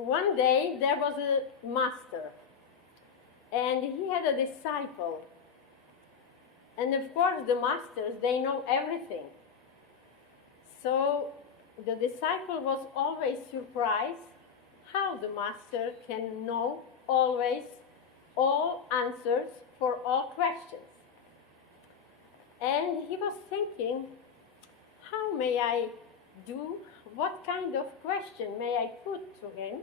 one day there was a master, and he had a disciple. And of course, the masters, they know everything. So the disciple was always surprised how the master can know always all answers for all questions. And he was thinking, how may I do, what kind of question may I put to him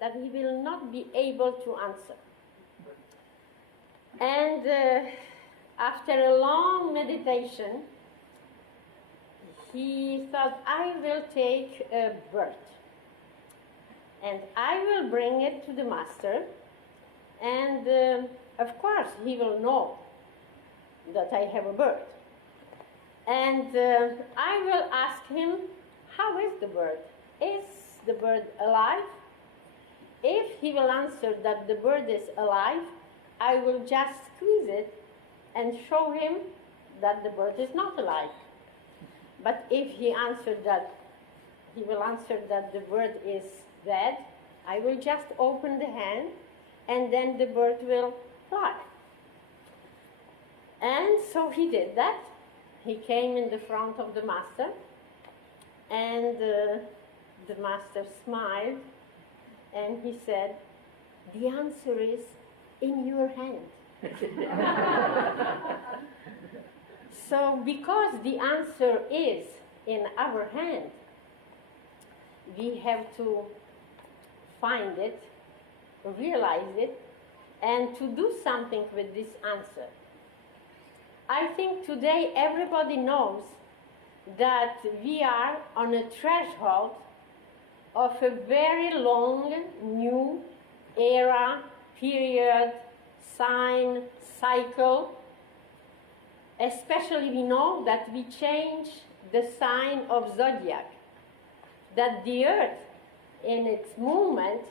that he will not be able to answer? And after a long meditation, he thought, I will take a bird and I will bring it to the master, and of course he will know that I have a bird. And I will ask him, how is the bird? Is the bird alive? If he will answer that the bird is alive, I will just squeeze it and show him that the bird is not alive. But if he will answer that the bird is dead, I will just open the hand and then the bird will fly. And so he did that. He came in the front of the master, and the master smiled and he said, the answer is in your hand. So because the answer is in our hand, we have to find it, realize it, and to do something with this answer. I think today everybody knows that we are on a threshold of a very long new era, period, sign, cycle. Especially we know that we change the sign of zodiac, that the earth in its movement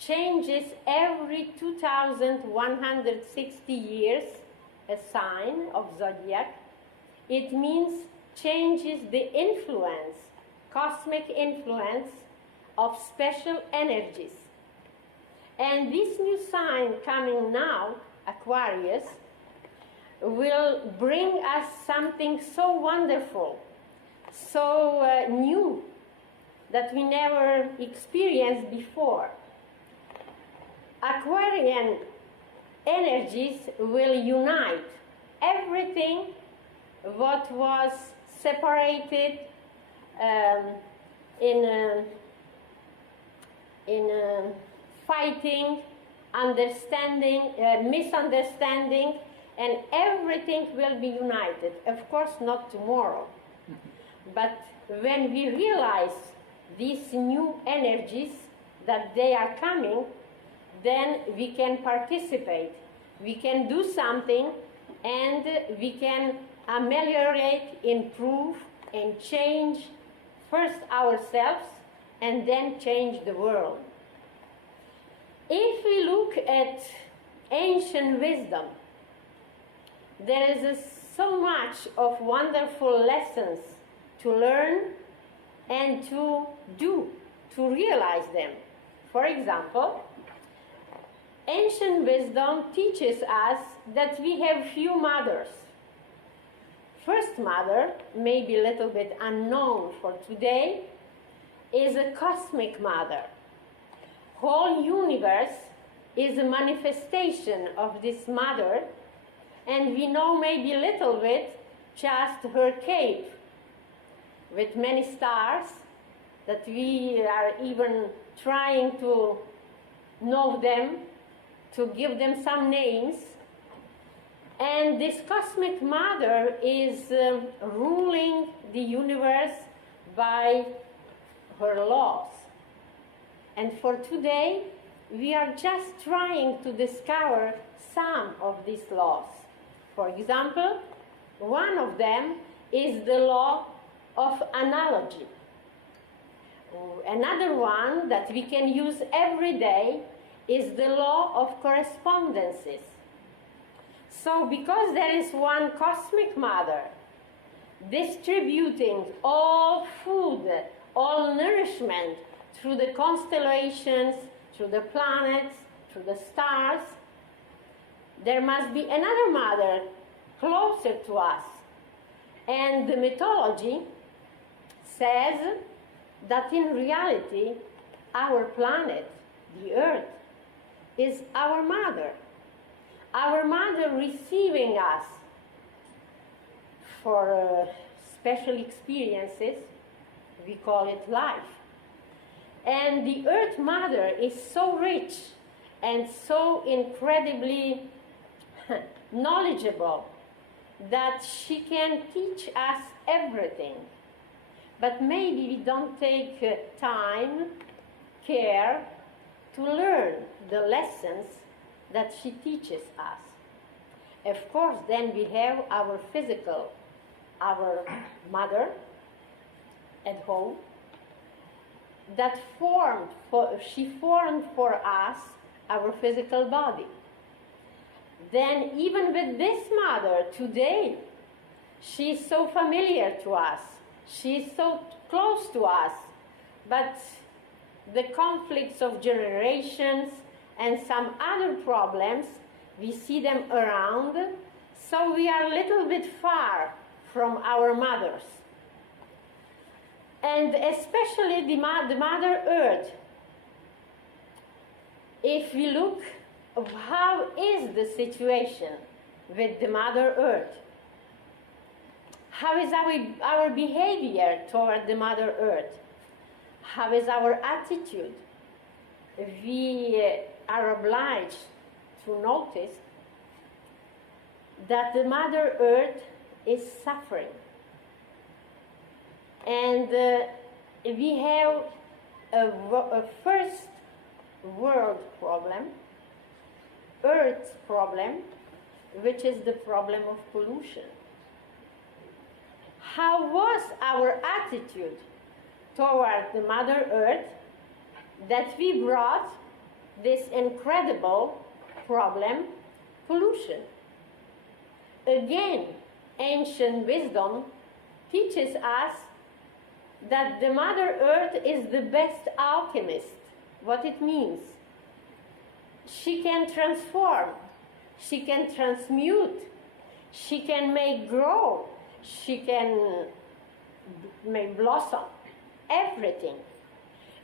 changes every 2,160 years a sign of zodiac. It means changes the influence, cosmic influence of special energies. And this new sign coming now, Aquarius, will bring us something so wonderful, so new, that we never experienced before. Aquarian energies will unite everything what was separated in fighting, understanding, misunderstanding, and everything will be united. Of course, not tomorrow. But when we realize these new energies, that they are coming, then we can participate. We can do something, and we can ameliorate, improve, and change first ourselves, and then change the world. If we look at ancient wisdom, there is so much of wonderful lessons to learn and to do, to realize them. For example, ancient wisdom teaches us that we have few mothers. First mother, maybe a little bit unknown for today, is a cosmic mother. Whole universe is a manifestation of this mother, and we know maybe a little bit just her cape with many stars that we are even trying to know them, to give them some names. And this cosmic mother is ruling the universe by her laws. And for today, we are just trying to discover some of these laws. For example, one of them is the law of analogy. Another one that we can use every day is the law of correspondences. So because there is one cosmic mother distributing all food, all nourishment through the constellations, through the planets, through the stars. There must be another mother closer to us. And the mythology says that in reality, our planet, the Earth, is our mother receiving us for special experiences. We call it life. And the Earth Mother is so rich and so incredibly knowledgeable that she can teach us everything. But maybe we don't take time, care to learn the lessons that she teaches us. Of course, then we have our physical, our mother at home, that she formed for us our physical body. Then even with this mother today, she is so familiar to us, she is so close to us, but the conflicts of generations and some other problems, we see them around, so we are a little bit far from our mothers. And especially the Mother Earth. If we look at how is the situation with the Mother Earth, how is our behavior toward the Mother Earth? How is our attitude? We are obliged to notice that the Mother Earth is suffering. And we have a first world problem, Earth's problem, which is the problem of pollution. How was our attitude toward the Mother Earth that we brought this incredible problem, pollution? Again, ancient wisdom teaches us that the Mother Earth is the best alchemist. What it means? She can transform, she can transmute, she can make grow, she can make blossom, everything.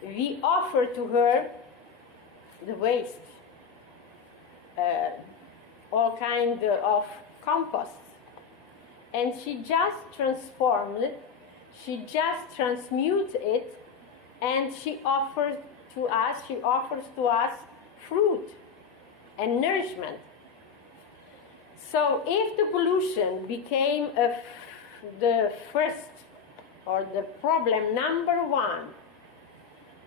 We offer to her the waste, all kind of composts, and she just transforms it, she just transmutes it, and she offers to us fruit and nourishment. So if the pollution became the first or the problem number one,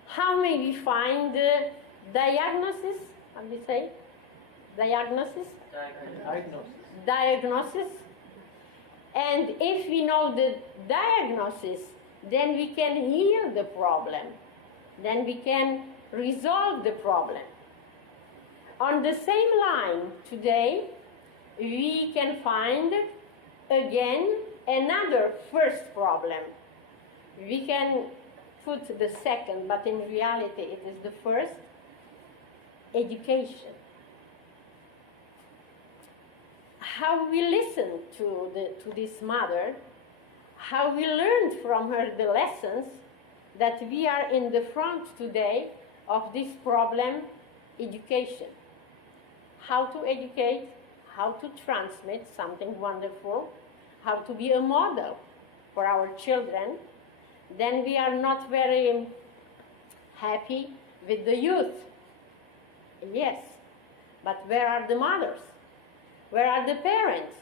how may we find the diagnosis? How do you say? Diagnosis? Diagnosis. And if we know the diagnosis, then we can heal the problem. Then we can resolve the problem. On the same line, today, we can find again another first problem. We can put the second, but in reality it is the first: education. How we listen to this mother, how we learned from her the lessons that we are in the front today of this problem, education. How to educate, how to transmit something wonderful, how to be a model for our children. Then we are not very happy with the youth. Yes, but where are the mothers? Where are the parents?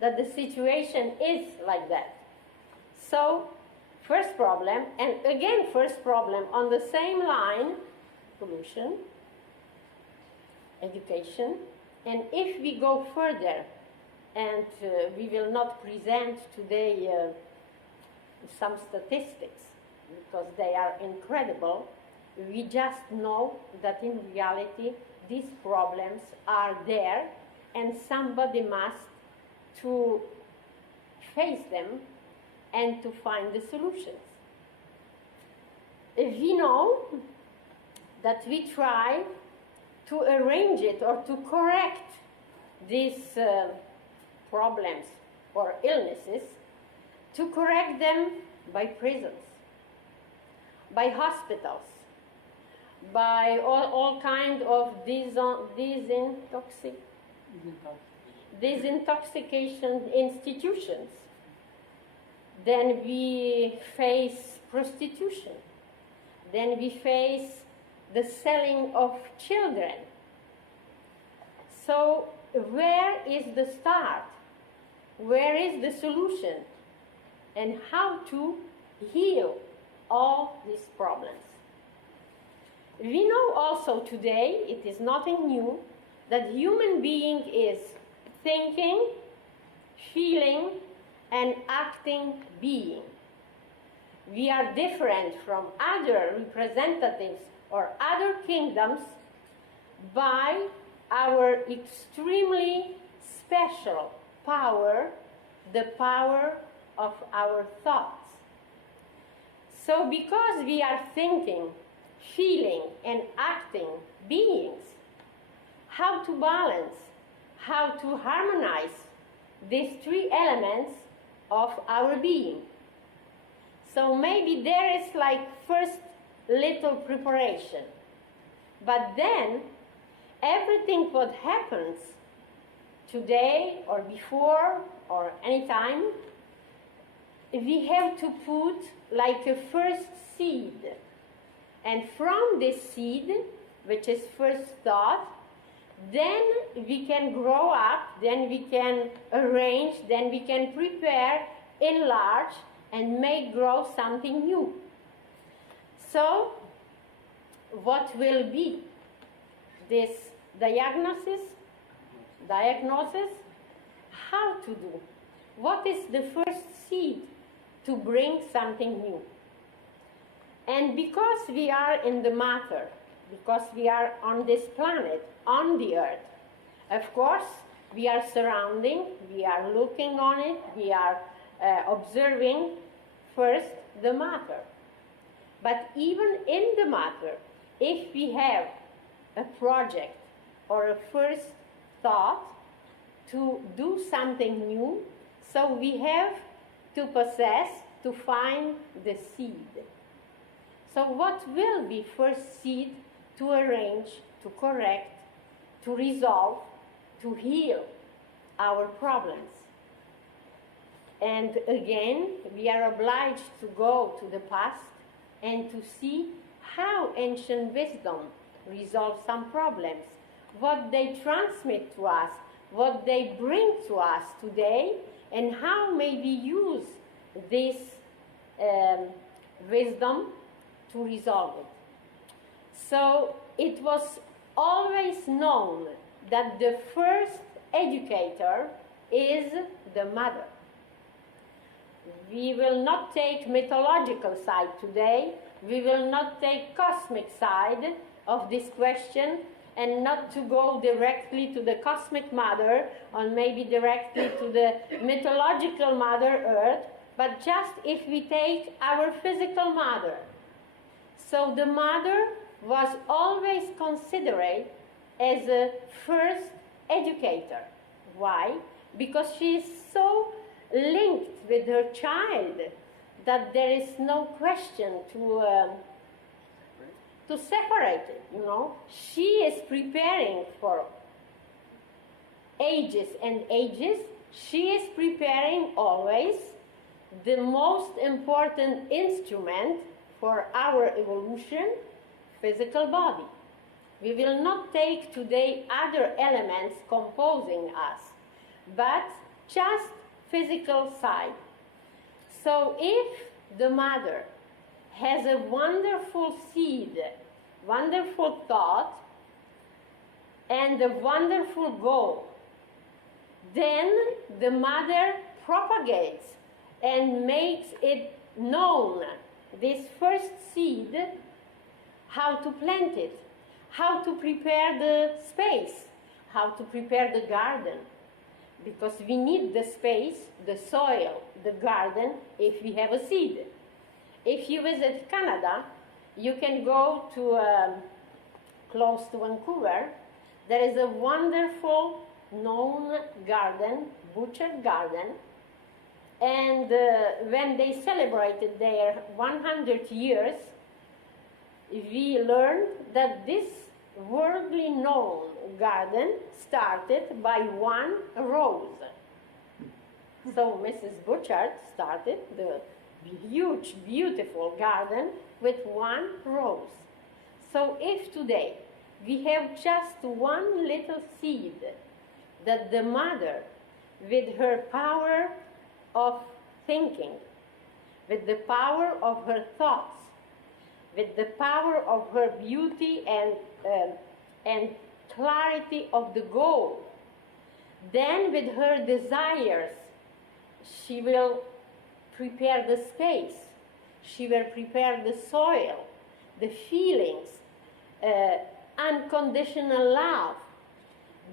That the situation is like that. So, first problem, and again first problem on the same line: pollution, education. And if we go further, and we will not present today some statistics because they are incredible, we just know that in reality these problems are there, and somebody must to face them and to find the solutions. we know that we try to arrange it or to correct these problems or illnesses, to correct them by prisons, by hospitals, by all kind of disintoxication institutions. Then we face prostitution. Then we face the selling of children. So where is the start? Where is the solution? And how to heal all these problems? We know also today, it is nothing new, that human being is thinking, feeling, and acting being. We are different from other representatives or other kingdoms by our extremely special power, the power of our thoughts. So because we are thinking, feeling, and acting beings, how to balance, how to harmonize these three elements of our being. So maybe there is like first little preparation, but then everything what happens today or before or anytime, we have to put like a first seed. And from this seed, which is first thought, then we can grow up, then we can arrange, then we can prepare, enlarge, and make grow something new. So, what will be this diagnosis? How to do? What is the first seed to bring something new? And because we are in the matter, because we are on this planet, on the earth, of course, we are surrounding, we are looking on it, we are observing first the matter. But even in the matter, if we have a project or a first thought to do something new, so we have to possess, to find the seed. So what will be first seed to arrange, to correct, to resolve, to heal our problems? And again, we are obliged to go to the past and to see how ancient wisdom resolves some problems, what they transmit to us, what they bring to us today, and how may we use this wisdom to resolve it. So it was always known that the first educator is the mother. We will not take mythological side today. We will not take cosmic side of this question, and not to go directly to the cosmic mother or maybe directly to the mythological mother earth, but just if we take our physical mother. So the mother was always considered as a first educator. Why? Because she is so linked with her child that there is no question to separate it, She is preparing for ages and ages. She is preparing always the most important instrument for our evolution, physical body. We will not take today other elements composing us, but just physical side. So if the mother has a wonderful seed, wonderful thought, and a wonderful goal, then the mother propagates and makes it known, this first seed, how to plant it, how to prepare the space, how to prepare the garden. Because we need the space, the soil, the garden, if we have a seed. If you visit Canada, you can go to close to Vancouver. There is a wonderful known garden, Butcher Garden, and when they celebrated their 100 years, we learned that this worldly known garden started by one rose. So Mrs. Butchart started the huge, beautiful garden with one rose. So if today we have just one little seed that the mother, with her power of thinking, with the power of her thoughts, with the power of her beauty and clarity of the goal, then with her desires, she will prepare the space, she will prepare the soil, the feelings, unconditional love.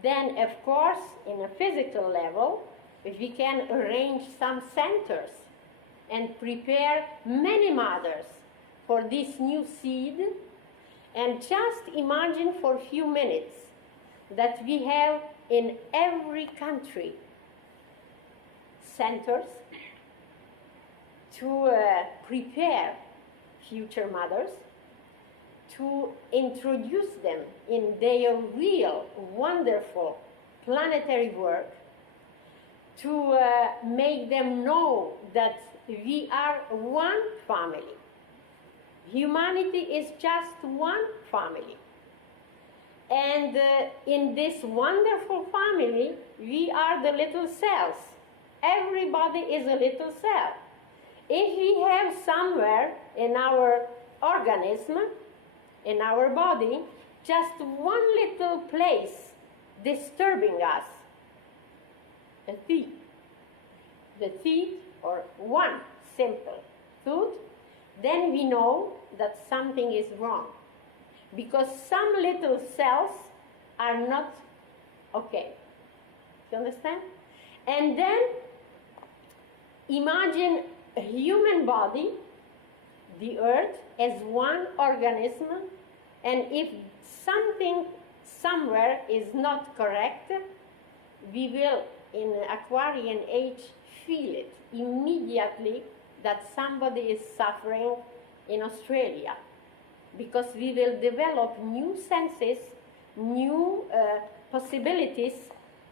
Then, of course, in a physical level, if we can arrange some centers and prepare many mothers for this new seed, and just imagine for a few minutes that we have in every country centers to prepare future mothers, to introduce them in their real, wonderful planetary work, to make them know that we are one family. Humanity is just one family. And in this wonderful family, we are the little cells. Everybody is a little cell. If we have somewhere in our organism, in our body, just one little place disturbing us, a teeth, the teeth, or one simple tooth, then we know that something is wrong. Because some little cells are not okay. You understand? And then imagine a human body, the earth, as one organism, and if something somewhere is not correct, we will, in Aquarian age, feel it immediately that somebody is suffering in Australia, because we will develop new senses, new possibilities,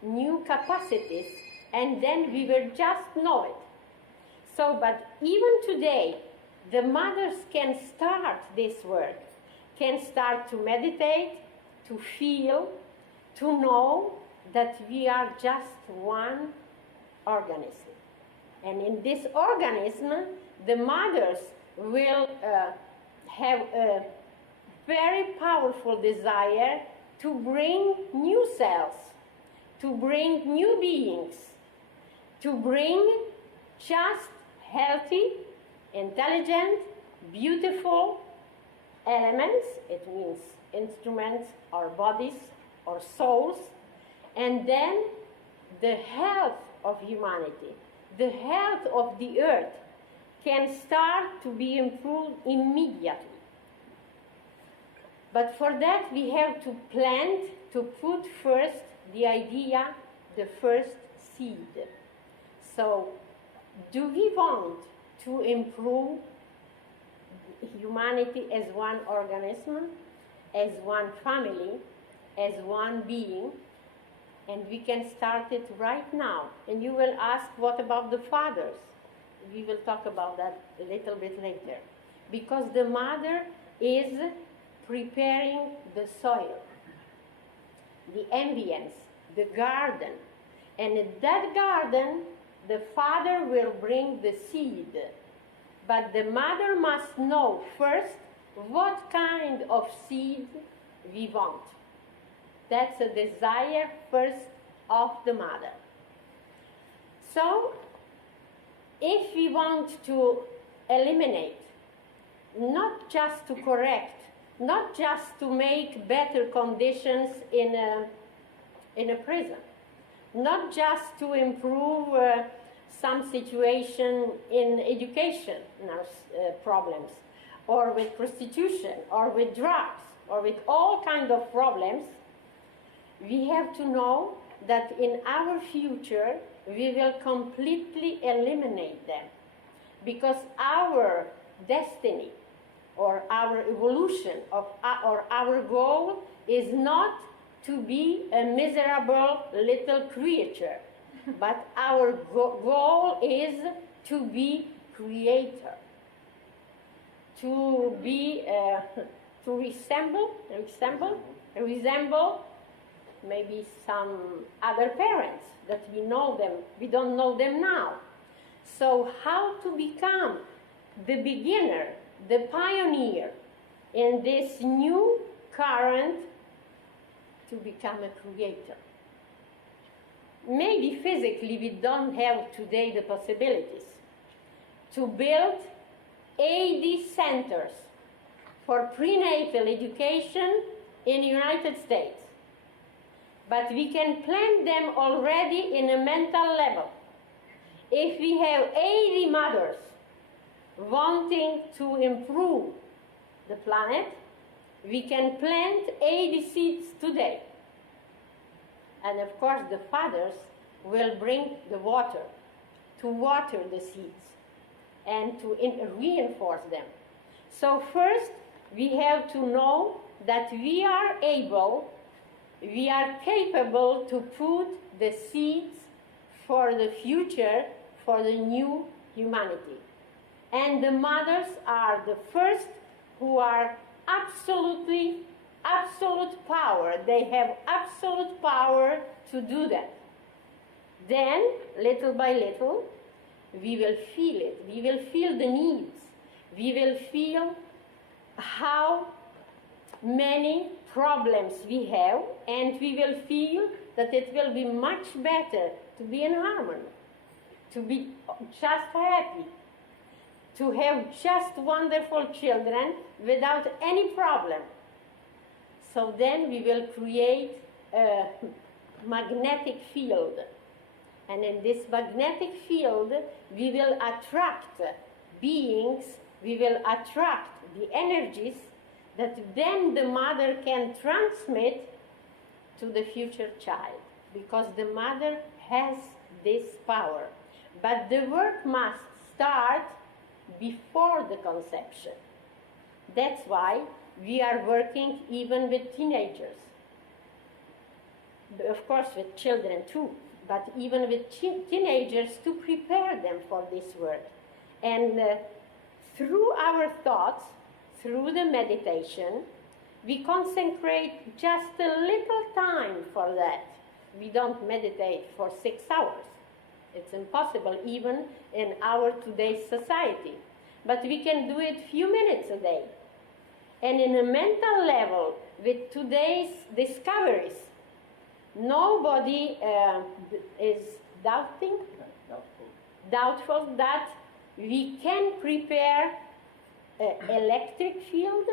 new capacities, and then we will just know it. So, but even today, the mothers can start this work, can start to meditate, to feel, to know that we are just one organism. And in this organism, the mothers will have a very powerful desire to bring new cells, to bring new beings, to bring just healthy, intelligent, beautiful elements. It means instruments or bodies or souls. And then the health of humanity, the health of the earth can start to be improved immediately. But for that we have to plant, to put first the idea, the first seed. So, do we want to improve humanity as one organism, as one family, as one being? And we can start it right now. And you will ask, what about the fathers? We will talk about that a little bit later. Because the mother is preparing the soil, the ambience, the garden. And in that garden, the father will bring the seed. But the mother must know first what kind of seed we want. That's a desire first of the mother. So, if we want to eliminate, not just to correct, not just to make better conditions in a prison, not just to improve some situation in education, in our problems, or with prostitution, or with drugs, or with all kinds of problems, we have to know that in our future we will completely eliminate them. Because our destiny or our evolution or our goal is not to be a miserable little creature, but our goal is to be creator, to be to resemble maybe some other parents that we don't know them now. So how to become the beginner, the pioneer in this new current to become a creator. Maybe physically we don't have today the possibilities to build 80 centers for prenatal education in the United States. But we can plan them already in a mental level. If we have 80 mothers wanting to improve the planet, we can plant 80 seeds today. And of course the fathers will bring the water to water the seeds and to reinforce them. So first we have to know that we are capable to put the seeds for the future, for the new humanity. And the mothers are the first who are absolute power. They have absolute power to do that. Then, little by little, we will feel it. We will feel the needs. We will feel how many problems we have, and we will feel that it will be much better to be in harmony, to be just happy, to have just wonderful children without any problem. So then we will create a magnetic field. And in this magnetic field, we will attract beings, we will attract the energies that then the mother can transmit to the future child, because the mother has this power. But the work must start before the conception. That's why we are working even with teenagers. Of course with children too, but even with teenagers to prepare them for this work. And through our thoughts, through the meditation, we consecrate just a little time for that. We don't meditate for 6 hours. It's impossible even in our today's society. But we can do it few minutes a day. And in a mental level, with today's discoveries, nobody is doubtful that we can prepare electric field,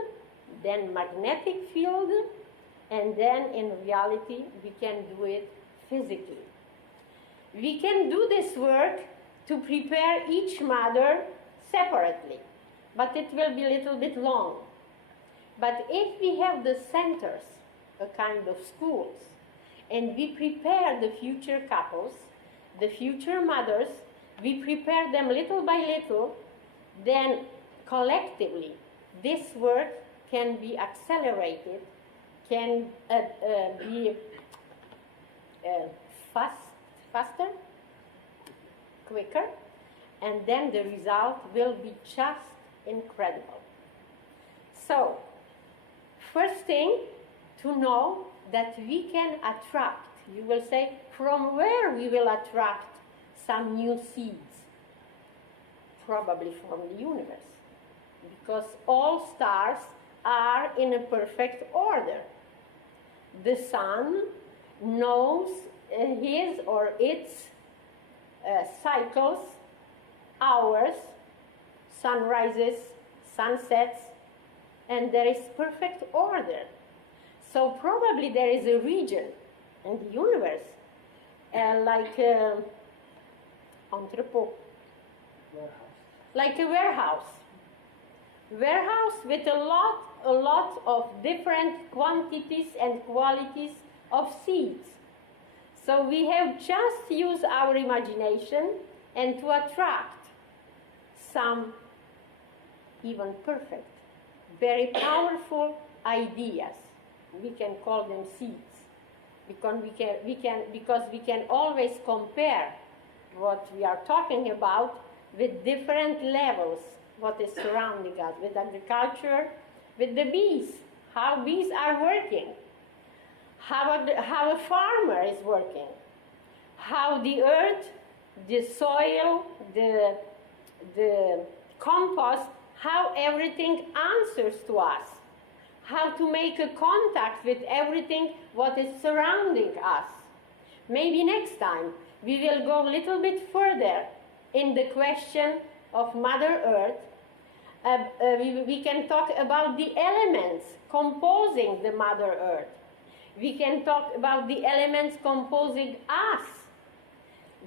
then magnetic field, and then in reality we can do it physically. We can do this work to prepare each mother separately, but it will be a little bit long. But if we have the centers, a kind of schools, and we prepare the future couples, the future mothers, we prepare them little by little, then collectively this work can be accelerated, can be faster, quicker, and then the result will be just incredible. So, first thing to know that we can attract, you will say, from where we will attract some new seeds? Probably from the universe. Because all stars are in a perfect order. The sun knows his or its cycles, hours, sunrises, sunsets, and there is perfect order. So probably there is a region in the universe like entrepot, like a warehouse, warehouse with a lot of different quantities and qualities of seeds. So we have just used our imagination and to attract some even perfect, very powerful ideas. We can call them seeds because we can always compare what we are talking about with different levels, what is surrounding us, with agriculture, with the bees, how bees are working, how a farmer is working, how the earth, the soil, the compost, how everything answers to us, how to make a contact with everything what is surrounding us. Maybe next time we will go a little bit further in the question of Mother Earth. We can talk about the elements composing the Mother Earth. We can talk about the elements composing us.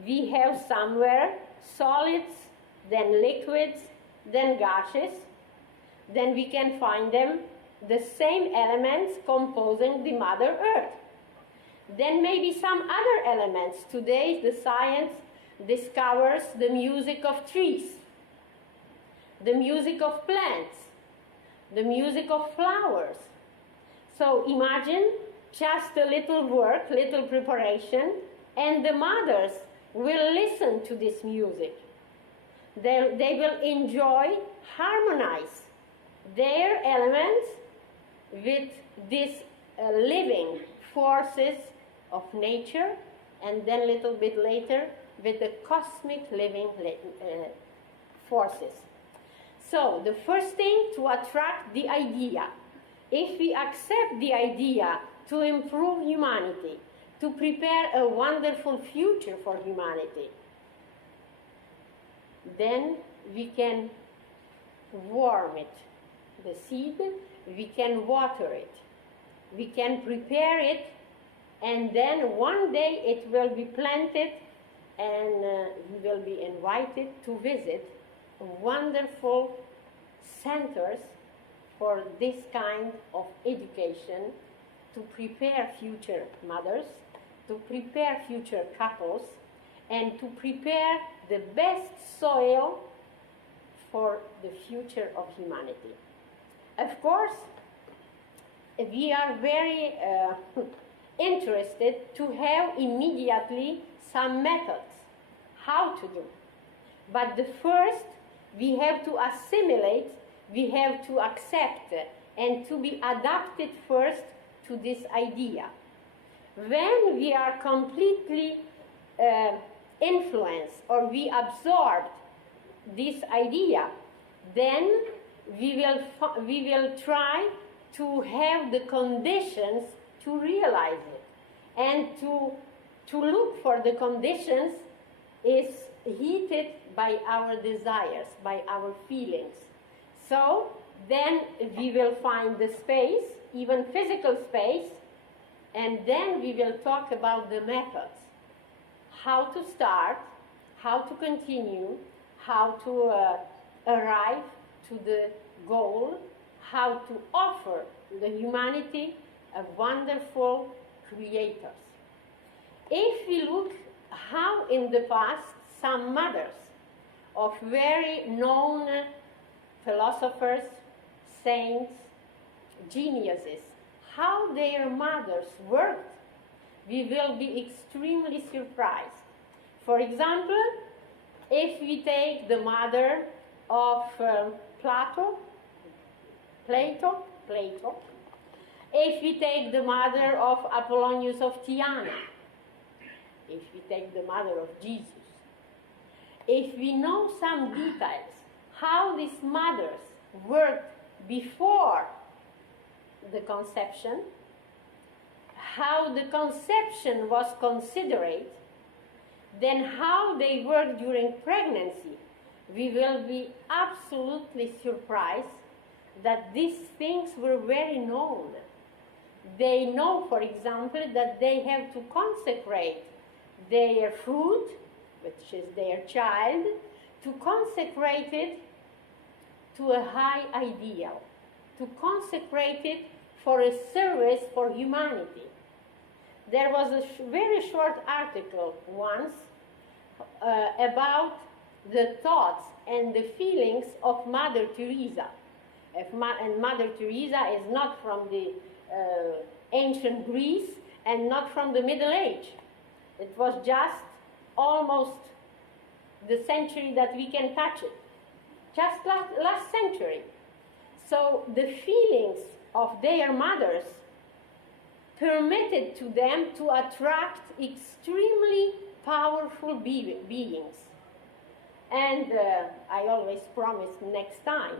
We have somewhere solids, then liquids, then gases. Then we can find them, the same elements composing the Mother Earth. Then maybe some other elements. Today the science discovers the music of trees, the music of plants, the music of flowers. So imagine just a little work, little preparation, and the mothers will listen to this music. They will enjoy, harmonize their elements with these living forces of nature, and then a little bit later with the cosmic living forces. So the first thing, to attract the idea. If we accept the idea to improve humanity, to prepare a wonderful future for humanity, then we can warm it, the seed, we can water it, we can prepare it, and then one day it will be planted, and we will be invited to visit wonderful centers for this kind of education, to prepare future mothers, to prepare future couples, and to prepare the best soil for the future of humanity. Of course, we are very interested to have immediately some methods how to do. But the first, we have to assimilate, we have to accept and to be adapted first to this idea. When we are completely influenced or we absorb this idea, then we will try to have the conditions to realize it, and to look for the conditions is heated by our desires, by our feelings. So then we will find the space, even physical space, and then we will talk about the methods. How to start, how to continue, how to arrive to the goal, how to offer the humanity a wonderful creators. If we look how in the past some mothers of very known philosophers, saints, geniuses, how their mothers worked, we will be extremely surprised. For example, if we take the mother of Plato, if we take the mother of Apollonius of Tyana, if we take the mother of Jesus, if we know some details, how these mothers worked before the conception, how the conception was considered, then how they worked during pregnancy, we will be absolutely surprised that these things were very known. They know, for example, that they have to consecrate their fruit, which is their child, to consecrate it to a high ideal, to consecrate it for a service for humanity. There was a very short article once about the thoughts and the feelings of Mother Teresa. And Mother Teresa is not from the ancient Greece and not from the Middle Age. It was just almost the century that we can touch it. Just last century. So the feelings of their mothers permitted to them to attract extremely powerful beings. And I always promise next time.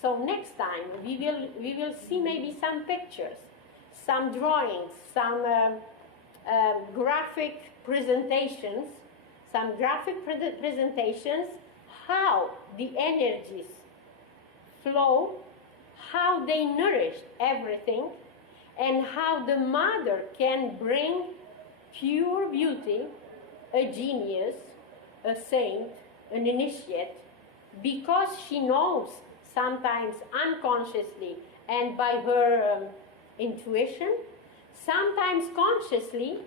So next time we will see maybe some pictures, some drawings, some graphic presentations, how the energies flow, how they nourish everything, and how the mother can bring pure beauty, a genius, a saint, an initiate, because she knows, sometimes unconsciously and by her intuition, sometimes consciously,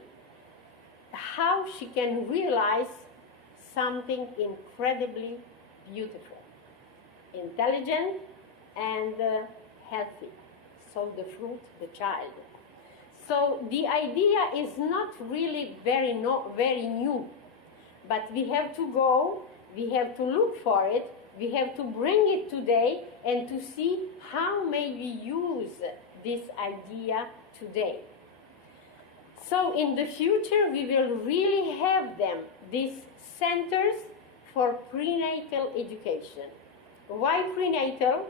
how she can realize something incredibly beautiful, intelligent, and healthy. So the fruit, the child. So the idea is not really very new, but we have to go, we have to look for it, we have to bring it today and to see how may we use this idea today. So in the future we will really have them, these centers for prenatal education. Why prenatal?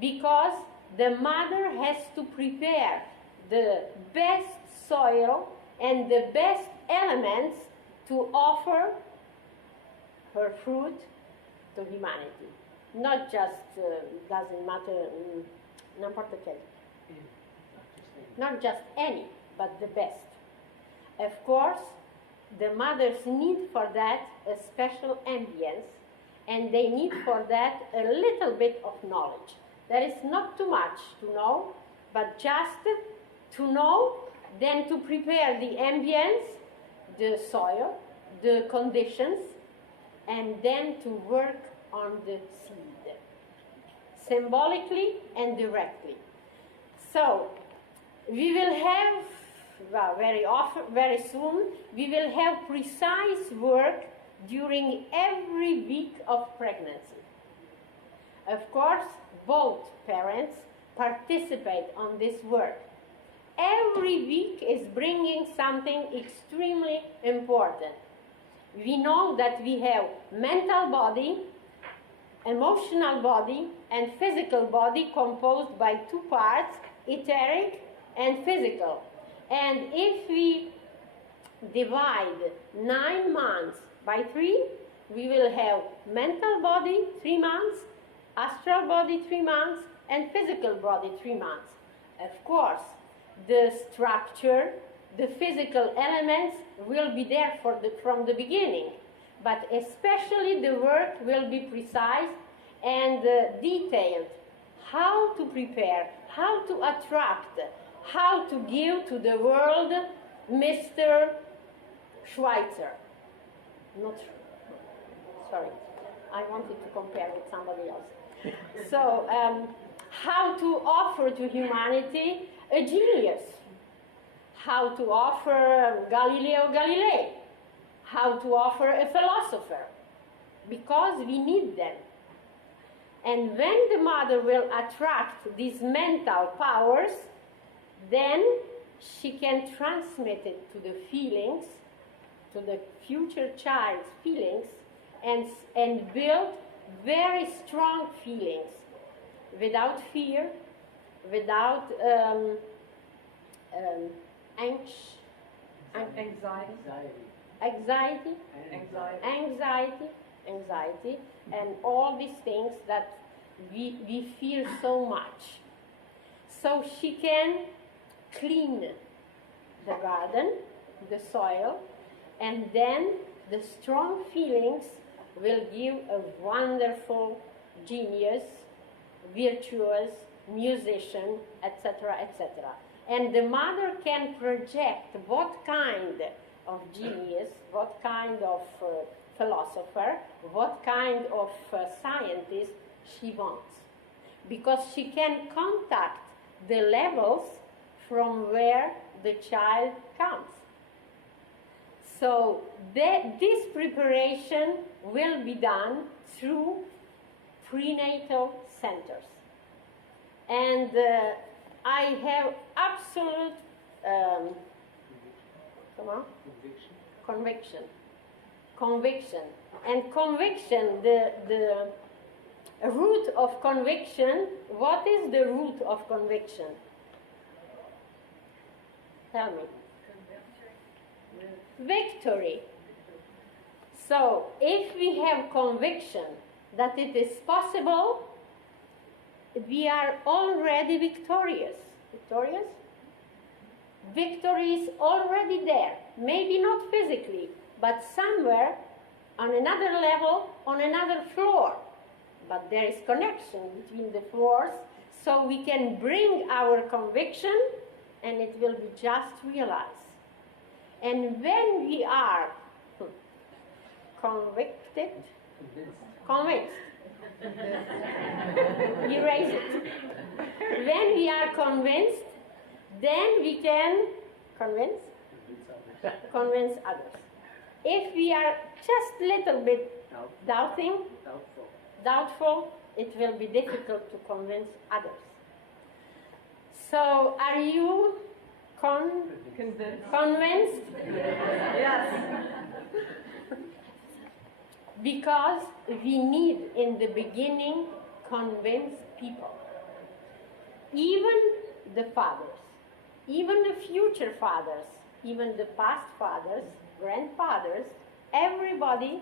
Because the mother has to prepare the best soil and the best elements to offer her fruit to humanity. Not just, doesn't matter, n'importe quel. Not just any, but the best. Of course, the mothers need for that a special ambience, and they need for that a little bit of knowledge. There is not too much to know, but just to know, then to prepare the ambience, the soil, the conditions, and then to work on the seed, symbolically and directly. So, we will have, well, very soon, we will have precise work during every week of pregnancy. Of course, both parents participate on this work. Every week is bringing something extremely important. We know that we have mental body, emotional body, and physical body composed by two parts, etheric and physical. And if we divide 9 months by 3, we will have mental body 3 months, astral body 3 months, and physical body 3 months. Of course, the structure, the physical elements will be there from the beginning, but especially the work will be precise and detailed. How to prepare, how to attract, how to give to the world Mr. Schweitzer. Sorry, I wanted to compare with somebody else. So, how to offer to humanity a genius, how to offer Galileo Galilei, how to offer a philosopher, because we need them. And when the mother will attract these mental powers, then she can transmit it to the feelings, to the future child's feelings, and build very strong feelings, without fear, without anxiety, and all these things that we fear so much. So she can clean the garden, the soil, and then the strong feelings will give a wonderful genius, virtuous musician, etc., etc. And the mother can project what kind of genius, what kind of philosopher, what kind of scientist she wants. Because she can contact the levels from where the child comes. So this preparation will be done through prenatal centers. And I have absolute conviction. And conviction, the root of conviction, what is the root of conviction? Tell me. Victory. So, if we have conviction that it is possible, we are already victorious. Victorious? Victory is already there. Maybe not physically, but somewhere on another level, on another floor. But there is connection between the floors, so we can bring our conviction and it will be just realized. And when we are convinced, erase it. When we are convinced, then we can convince others. If we are just a little bit doubtful, it will be difficult to convince others. So, are you convinced? Yes. Because we need in the beginning convinced people. Even the fathers, even the future fathers, even the past fathers, grandfathers, everybody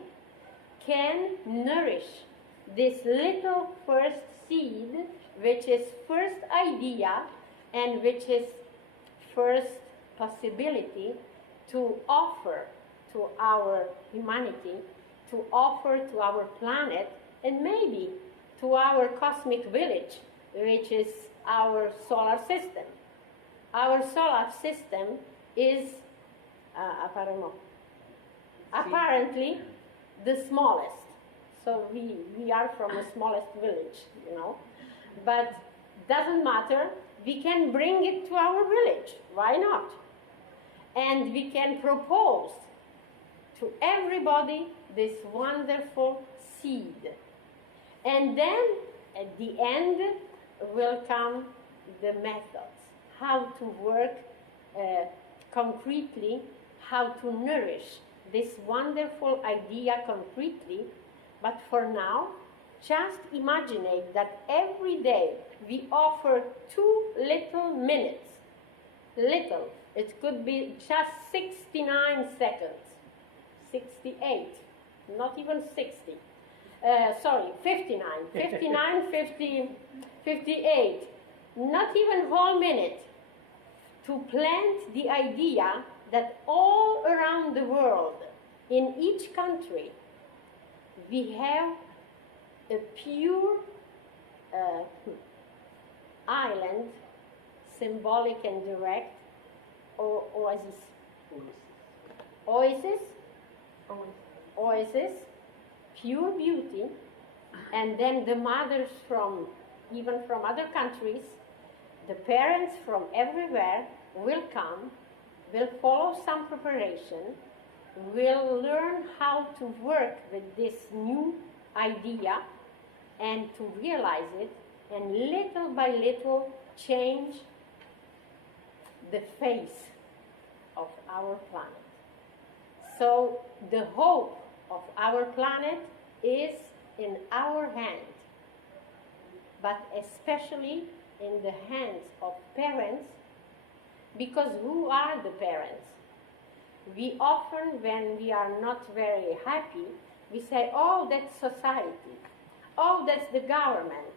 can nourish this little first seed, which is first idea and which is first possibility to offer to our humanity, to offer to our planet, and maybe to our cosmic village, which is our solar system. Our solar system is apparently the smallest. So we are from the smallest village, But doesn't matter. We can bring it to our village. Why not? And we can propose to everybody this wonderful seed. And then at the end will come the methods, how to work concretely, how to nourish this wonderful idea concretely. But for now, just imagine that every day we offer 2 little minutes. Little. It could be just 69 seconds. 68. Not even 60. 59. 59, 50, 58. Not even whole minute. To plant the idea that all around the world, in each country, we have a pure island, symbolic and direct, oasis, pure beauty, and then the mothers even from other countries, the parents from everywhere will come, will follow some preparation, will learn how to work with this new idea and to realize it, and little by little change the face of our planet. So the hope of our planet is in our hand, but especially in the hands of parents, because who are the parents? We often, when we are not very happy, we say, oh, that's society. Oh, that's the government.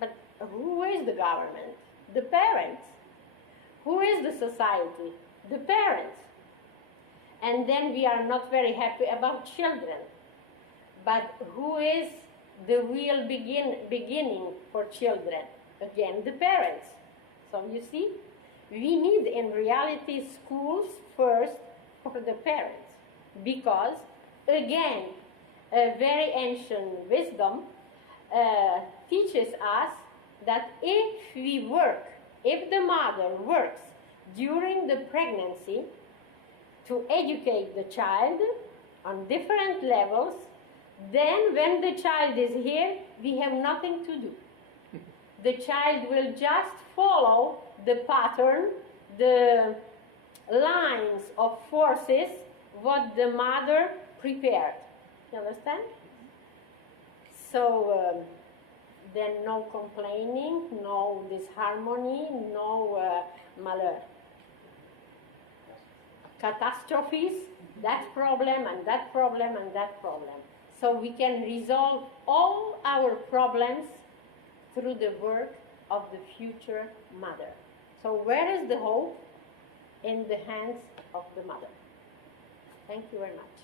But who is the government? The parents. Who is the society? The parents. And then we are not very happy about children. But who is the real beginning for children? Again, the parents. So you see, we need in reality schools first for the parents, because again, a very ancient wisdom teaches us that if the mother works during the pregnancy to educate the child on different levels, then when the child is here, we have nothing to do. The child will just follow the pattern, the lines of forces, what the mother prepared. You understand? So then no complaining, no disharmony, no malheur. Catastrophes, that problem and that problem and that problem. So we can resolve all our problems through the work of the future mother. So where is the hope? In the hands of the mother. Thank you very much.